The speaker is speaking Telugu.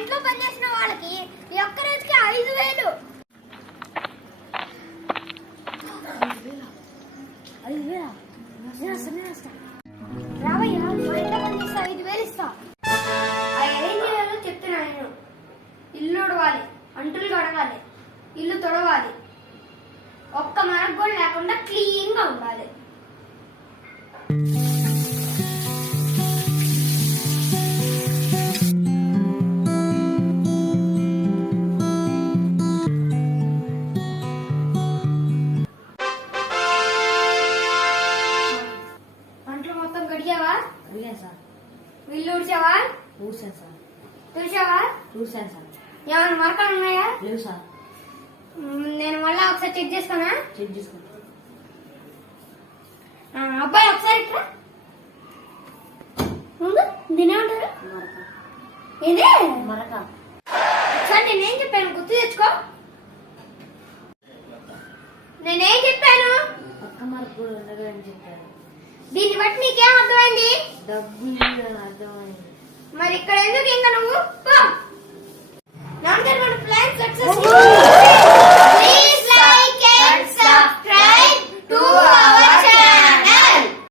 ఇంట్లో పనిచేసిన వాళ్ళకి ఈ ఒక్క రోజుకి 5,000. 5,000 రావయ్యా, మా ఇంట్లో పనిచేస్తే 5,000 ఇస్తా. ఏం చేయాలో చెప్తున్నా నేను. ఇల్లు ఉడవాలి, అంటులు కడగాలి, ఇల్లు తొడవాలి, ఒక్క మరక కూడా లేకుండా క్లీన్ గా ఉండాలి. అంట్లు మొత్తం గడిచావా? ఇల్లు ఊడ్చావా? తుడిచావా? ఏమైనా మరకలు ఉన్నాయా? లేవు సార్. నేను మళ్ళా ఒకసారి చెక్ చేసుకోనా? చెక్ చేసుకోండి. అబ్బాయి ఒకసారి ఇట్లా ముందు దీనే ఉంటారు. ఇదే మరక. ఒకసారి నేనేం చెప్పాను గుర్తు తెచ్చుకో. నేనేం చెప్పాను? పక్క మరక కూడా ఉండదు అని చెప్పారు. దీన్ని బట్టి నీకేం అర్థమైంది? డబ్బు అర్థమైంది. మరి ఇక్కడ ఎందుకు ఇంకా నువ్వు నాన్నగారు మన ప్లాన్ సక్సెస్